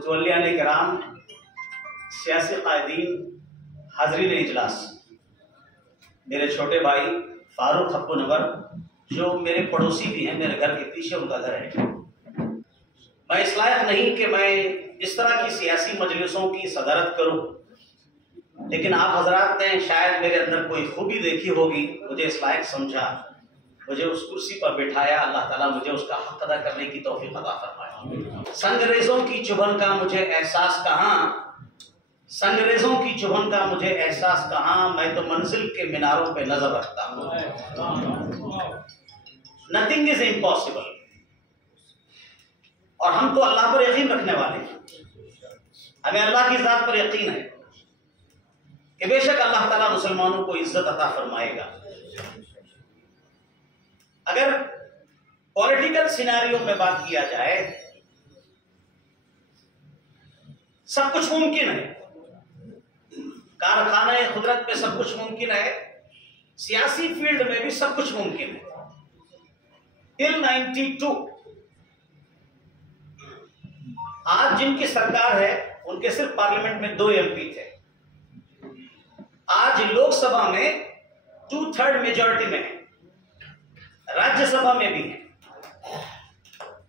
मुतवल्लियान किराम, सियासी कायदीन, हाज़रीन इजलास, मेरे छोटे भाई फारूक हब्बुनवर जो मेरे पड़ोसी भी हैं, मेरे घर के पीछे उनका घर है। मैं इस लायक नहीं कि मैं इस तरह की सियासी मजलिसों की सदारत करूं, लेकिन आप हजरात ने शायद मेरे अंदर कोई खूबी देखी होगी, मुझे इस लायक समझा, मुझे उस कुर्सी पर बिठाया। अल्लाह ताला मुझे उसका हक अदा करने की तौफीक अता फरमाए। संगरेज़ों की चुभन का मुझे एहसास कहाँ, संगरेज़ों की चुभन का मुझे एहसास कहाँ, मैं तो मंजिल के मीनारों पे नजर रखता हूँ। Nothing is impossible. और हम तो अल्लाह पर यकीन रखने वाले हैं, हमें अल्लाह की ज़ात पर यकीन है कि बेशक अल्लाह ताला मुसलमानों को इज्जत अता फरमाएगा। अगर पॉलिटिकल सिनेरियो में बात किया जाए, सब कुछ मुमकिन है, कारखाने खुदरत पे सब कुछ मुमकिन है, सियासी फील्ड में भी सब कुछ मुमकिन है। टिल 92 आज जिनकी सरकार है उनके सिर्फ पार्लियामेंट में 2 MP थे, आज लोकसभा में 2/3 मेजॉरिटी में है, राज्यसभा में भी है,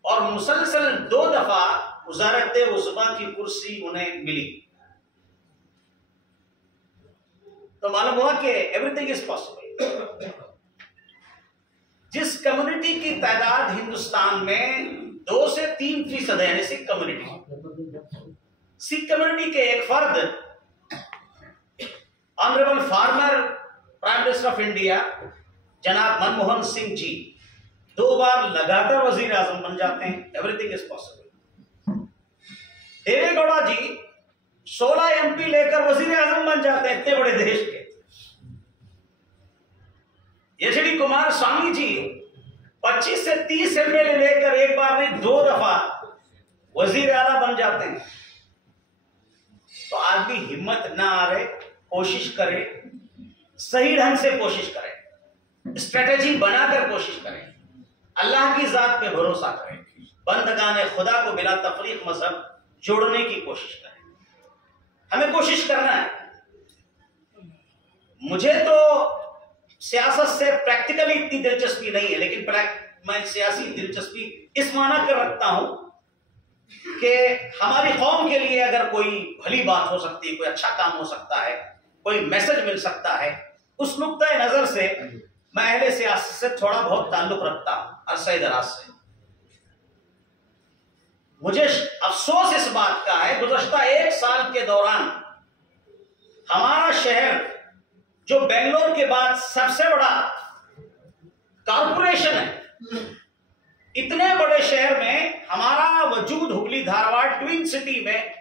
और मुसलसल 2 दफा वज़ारत उज़्मा की कुर्सी उन्हें मिली। तो मालूम हुआ कि एवरीथिंग इज पॉसिबल। जिस कम्युनिटी की तादाद हिंदुस्तान में 2 से 3% है, यानी सिख कम्युनिटी के एक फर्द honourable former prime minister of India जनाब मनमोहन सिंह जी 2 बार लगातार वजीर आजम बन जाते हैं। Everything is possible. Deve Gowda ji 16 MP लेकर वजीर आजम बन जाते हैं इतने बड़े देश के। HD कुमार स्वामी जी 25 से 30 MLA लेकर एक बार नहीं 2 दफा वजीर आला बन जाते हैं। तो आदमी हिम्मत ना आ रहे, कोशिश करे, सही ढंग से कोशिश करे, स्ट्रेटेजी बनाकर कोशिश करें, अल्लाह की जात पे भरोसा करें, बंदगाने खुदा को बिला तफरीक मजहब जोड़ने की कोशिश करें। हमें कोशिश करना है। मुझे तो सियासत से प्रैक्टिकली इतनी दिलचस्पी नहीं है, लेकिन मैं सियासी दिलचस्पी इस माना कर रखता हूं कि हमारी कौम के लिए अगर कोई भली बात हो सकती है, कोई अच्छा काम हो सकता है, कोई मैसेज मिल सकता है, उस नुक्ता नजर से मैं अहले सियासत से थोड़ा बहुत ताल्लुक रखता हूं अरसे दराज से। मुझे अफसोस इस बात का है, गुज़श्ता 1 साल के दौरान हमारा शहर जो बेंगलोर के बाद सबसे बड़ा कॉरपोरेशन है, इतने बड़े शहर में हमारा वजूद हुगली धारवाड़ ट्विन सिटी में,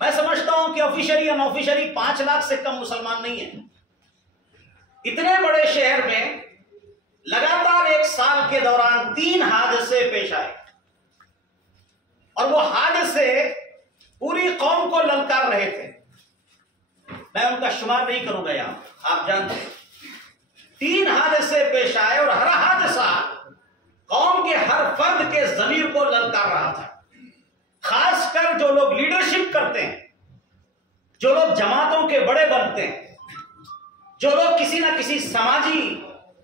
मैं समझता हूं कि ऑफिशियली अनऑफिशियली 5 लाख से कम मुसलमान नहीं है। इतने बड़े शहर में लगातार 1 साल के दौरान 3 हादसे पेश आए, और वो हादसे पूरी कौम को ललकार रहे थे। मैं उनका शुमार नहीं करूंगा यहां, आप जानते हैं 3 हादसे पेश आए, और हर हादसा कौम के हर फर्द के ज़मीर को ललकार रहा था। खासकर जो लोग लीडरशिप करते हैं, जो लोग जमातों के बड़े बनते हैं, जो लोग किसी ना किसी समाजी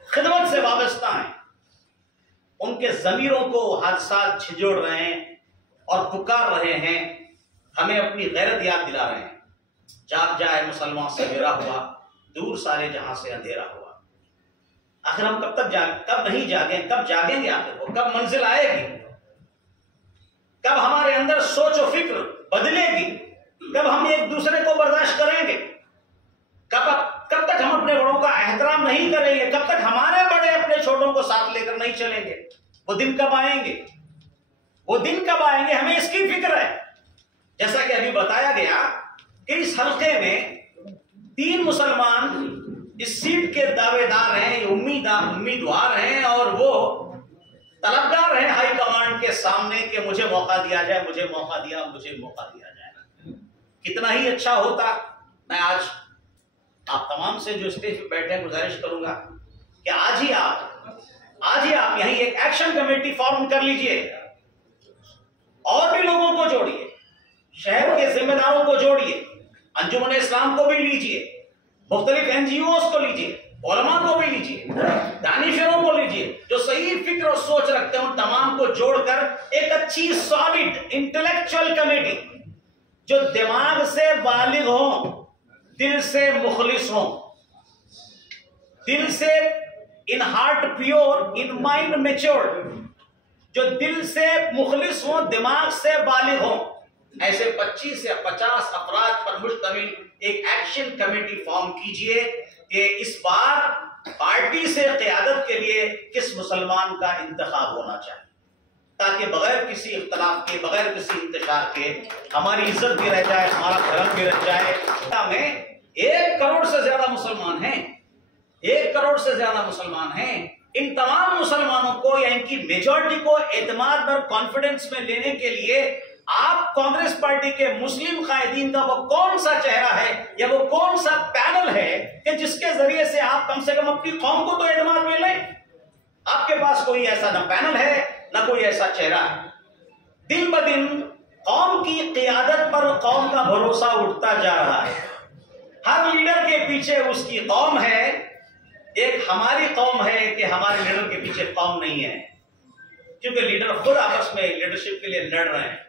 खिदमत से वाबस्ता हैं, उनके ज़मीरों को हादसा झिझोड़ रहे हैं और पुकार रहे हैं, हमें अपनी गैरत याद दिला रहे हैं। जाग जाए मुसलमान सवेरा हुआ, दूर सारे जहां से अंधेरा हुआ। आखिर हम कब नहीं जागे, कब जागेंगे आखिर को, कब मंजिल आएगी, कब हमारे अंदर सोच और फिक्र बदलेगी, कब हम एक दूसरे को बर्दाश्त करेंगे, कब तक हम अपने बड़ों का एहतराम नहीं करेंगे, कब तक हमारे बड़े अपने छोटों को साथ लेकर नहीं चलेंगे। वो दिन कब आएंगे, वो दिन कब आएंगे, हमें इसकी फिक्र है। जैसा कि अभी बताया गया कि इस हल्के में 3 मुसलमान इस सीट के दावेदार हैं, उम्मीदवार हैं, और वो तलबगार हैं हाई कमांड के सामने कि मुझे मौका दिया जाए, मुझे मौका दिया जाए। कितना ही अच्छा होता। मैं आज आप तमाम से जो स्टेज पे बैठे हैं गुजारिश करूंगा कि आज ही आप यहीं एक एक्शन कमेटी फॉर्म कर लीजिए, और भी लोगों को जोड़िए, शहर के जिम्मेदारों को जोड़िए, अंजुमन इस्लाम को भी लीजिए, मुख्तलिफ एनजीओ को लीजिए, उलमा को भी लीजिए, दानिशरों को लीजिए, जो सही फिक्र और सोच रखते हैं, उन तमाम को जोड़कर एक अच्छी सॉलिड इंटेलेक्चुअल कमेटी जो दिमाग से बालिग हो, दिल से मुखलिस हो, दिल से in heart pure, in mind matured, जो दिल से मुखलिस हो, दिमाग से बालिग हो, ऐसे 25 या 50 अफराद पर मुश्तमिल एक एक्शन कमेटी फॉर्म कीजिए कि इस बार पार्टी से क़यादत के लिए किस मुसलमान का इंतखाब होना चाहिए, ताकि बगैर किसी इख्तलाफ के, बगैर किसी इंतशार के हमारी इज्जत भी रह जाए, हमारा धर्म भी रह जाए। में 1 करोड़ से ज्यादा मुसलमान हैं, 1 करोड़ से ज्यादा मुसलमान हैं। इन तमाम मुसलमानों को या इनकी मेजॉरिटी को एतमाद और कॉन्फिडेंस में लेने के लिए आप कांग्रेस पार्टी के मुस्लिम कायदीन का वो कौन सा चेहरा है या वो कौन सा पैनल है कि जिसके जरिए से आप कम से कम अपनी कौम को तो एतमाद में लें? आपके पास कोई ऐसा ना पैनल है ना कोई ऐसा चेहरा है। दिन ब दिन कौम की क़यादत पर कौम का भरोसा उठता जा रहा है। हर लीडर के पीछे उसकी कौम है, एक हमारी कौम है कि हमारे लीडर के पीछे कौम नहीं है, क्योंकि लीडर खुद आपस में लीडरशिप के लिए लड़ रहे हैं।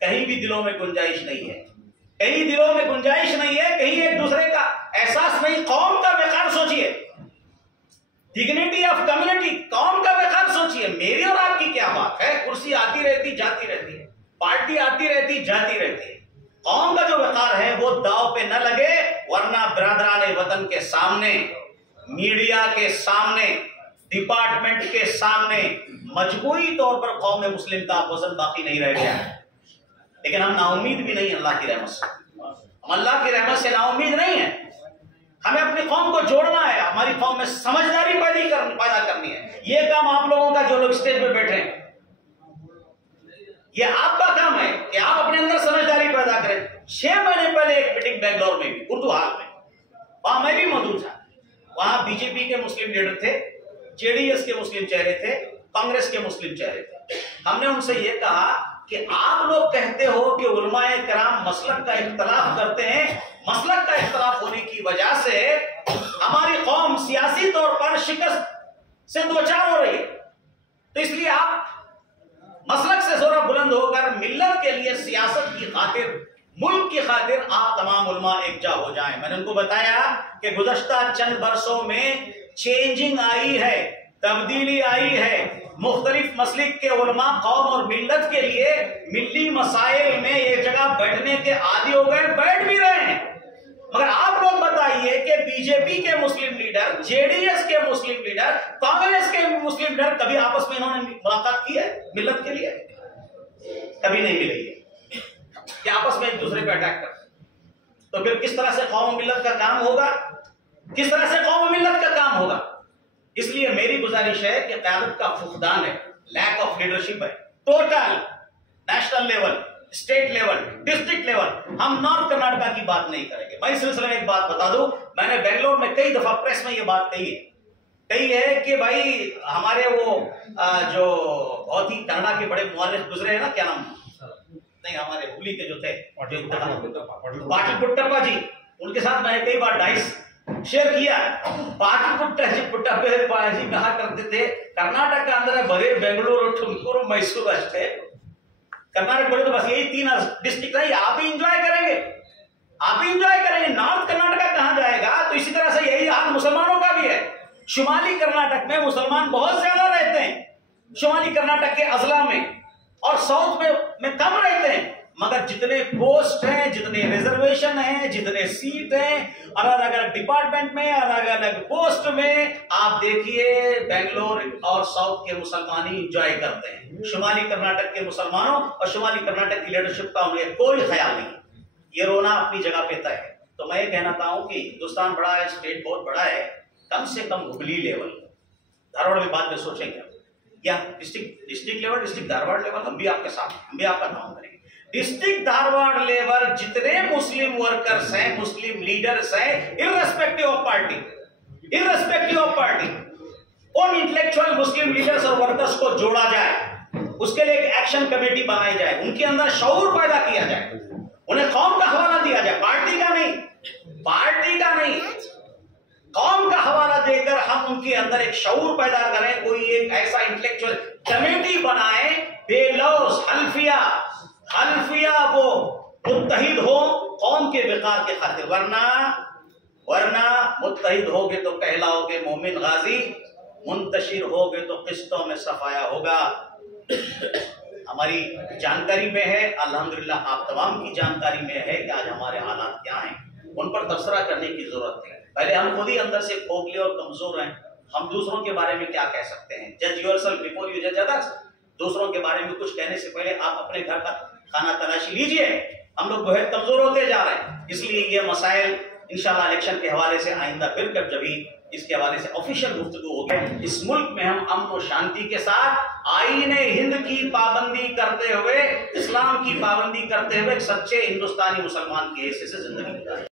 कहीं भी दिलों में गुंजाइश नहीं है, कहीं दिलों में गुंजाइश नहीं है, कहीं एक दूसरे का एहसास नहीं। कौम का वक़ार सोचिए, डिग्निटी ऑफ कम्युनिटी, कौम का वक़ार सोचिए। मेरी और आपकी क्या बात है? कुर्सी आती रहती जाती रहती है, पार्टी आती रहती जाती रहती है। कौम का जो वक़ार है वो दाव पे न लगे, वरना बिरादराने वतन के सामने, मीडिया के सामने, डिपार्टमेंट के सामने मजबूरी तौर पर कौम मुस्लिम का वजन बाकी नहीं रह गया है। लेकिन हम नाउमीद भी नहीं अल्लाह की रहमत से, हम अल्लाह की रहमत से नाउमीद नहीं है। हमें अपनी कौम को जोड़ना है, हमारी कौम में समझदारी पैदा करनी है। ये काम आप लोगों का, जो लोग स्टेज पे बैठे हैं, ये आपका काम है कि आप अपने अंदर समझदारी पैदा करें। 6 महीने पहले एक मीटिंग बेंगलोर में भी, उर्दू हाल में, वहां मैं भी मौजूद था। वहां बीजेपी के मुस्लिम लीडर थे, जेडीएस के मुस्लिम चेहरे थे, कांग्रेस के मुस्लिम चेहरे थे। हमने उनसे ये कहा कि आप लोग कहते हो कि उलमाए किराम मसलक का इख्तलाफ करते हैं, मसलक का इख्तलाफ होने की वजह से हमारी कौम सियासी तौर पर शिकस्त से दो चार हो रही है, तो इसलिए आप मसलक से जोरा बुलंद होकर मिल्लत के लिए, सियासत की खातिर, मुल्क की खातिर आप तमाम उलमा एकजा हो जाएं। मैंने उनको बताया कि गुज़श्ता चंद बरसों में चेंजिंग आई है, तब्दीली आई है। मुख्तलिफ मसलिक के उलमा कौम और मिल्लत के लिए मिल्ली मसाइल में एक जगह बैठने के आदी हो गए, बैठ भी रहे हैं। मगर आप लोग बताइए कि बीजेपी के मुस्लिम लीडर, जेडीएस के मुस्लिम लीडर, कांग्रेस के मुस्लिम लीडर कभी आपस में इन्होंने मुलाकात की है मिल्लत के लिए? कभी नहीं मिली है कि आपस में एक दूसरे को अटैक कर। तो फिर किस तरह से कौम मिल्लत का काम होगा? किस तरह से कौम मिल्लत का काम होगा? इसलिए मेरी गुजारिश है कि क़यादत का फुकदान है, लैक ऑफ लीडरशिप है, total national level, state level, district level. हम नॉर्थ कर्नाटका की बात नहीं करेंगे। मैं इस सिलसिले में एक बात बता दूं, मैंने बेंगलोर में कई दफा प्रेस में ये बात कही है कि भाई हमारे वो जो बहुत ही कन्नड़ा के बड़े मुअल्लिफ गुजरे हैं ना, क्या नाम, नहीं हमारे हुली के जो थे पाटिल पुट्टप्पा जी, उनके साथ मैंने कई बार डाइस शेयर किया। पाटिल कहा करते थे कर्नाटक अंदर बड़े बेंगलुरु, तुमकुरू, मैसूर अष्टे, कर्नाटक बोले तो बस यही 3 डिस्ट्रिक्ट है, आप ही इंजॉय करेंगे, आप ही इंजॉय करेंगे। नॉर्थ कर्नाटका कहां जाएगा? तो इसी तरह से यही हाल मुसलमानों का भी है। शुमाली कर्नाटक में मुसलमान बहुत ज्यादा रहते हैं, शुमाली कर्नाटक के अजला में, और साउथ में कम रहते हैं। मगर जितने पोस्ट हैं, जितने रिजर्वेशन हैं, जितने सीट हैं, अलग अलग डिपार्टमेंट में, अलग अलग पोस्ट में, आप देखिए बेंगलोर और साउथ के मुसलमान ही इंजॉय करते हैं। शुमाली कर्नाटक के मुसलमानों और शुमाली कर्नाटक की लीडरशिप का उन्हें कोई ख्याल नहीं। ये रोना अपनी जगह पे तय है। तो मैं ये कहना चाहूं कि हिंदुस्तान बड़ा है, स्टेट बहुत बड़ा है, कम से कम हुबली लेवल, धारवाड़ में बाद में सोचेंगे, या district level, district Dharwad level, हम भी आपके साथ, हम भी आपका काम करेंगे। डिस्ट्रिक्ट धारवाड़ लेवल जितने मुस्लिम वर्कर्स हैं, मुस्लिम लीडर्स हैं, इररेस्पेक्टिव ऑफ पार्टी, उन इंटेलेक्चुअल मुस्लिम लीडर्स और वर्कर्स को जोड़ा जाए, उसके लिए एक एक्शन कमेटी बनाई जाए, उनके अंदर शऊर पैदा किया जाए। उन्हें कौम का हवाला दिया जाए, पार्टी का नहीं, पार्टी का नहीं, कौम का हवाला देकर हम उनके अंदर एक शऊर पैदा करें, कोई एक ऐसा इंटेलेक्चुअल कमेटी बनाए, बेलौस हल्फिया वो मुत्तहिद हो कौम के विकार के खातिर, वरना मुत्तहिद होगे तो कहलाओगे मोमिन गाजी, मुंतशिर होगे तो किस्तों में सफाया होगा। हमारी जानकारी में है, अल्हम्दुलिल्लाह आप तमाम की जानकारी में है कि आज हमारे हालात क्या हैं, उन पर तबसरा करने की जरूरत है। पहले हम खुद ही अंदर से खोखले और कमजोर हैं, हम दूसरों के बारे में क्या कह सकते हैं? जज योरसेल्फ बिफोर यू जज अदर्स। दूसरों के बारे में कुछ कहने से पहले आप अपने घर का खाना तलाशी लीजिए। हम लोग बहुत कमजोर होते जा रहे हैं, इसलिए ये मसाइल इंशाल्लाह इलेक्शन के हवाले से आइंदा फिर कब जभी इसके हवाले से ऑफिशियल गुफ्तगू होगी। इस मुल्क में हम अमन और शांति के साथ आईने हिंद की पाबंदी करते हुए, इस्लाम की पाबंदी करते हुए एक सच्चे हिंदुस्तानी मुसलमान के हिस्से से जिंदगी गुजारें।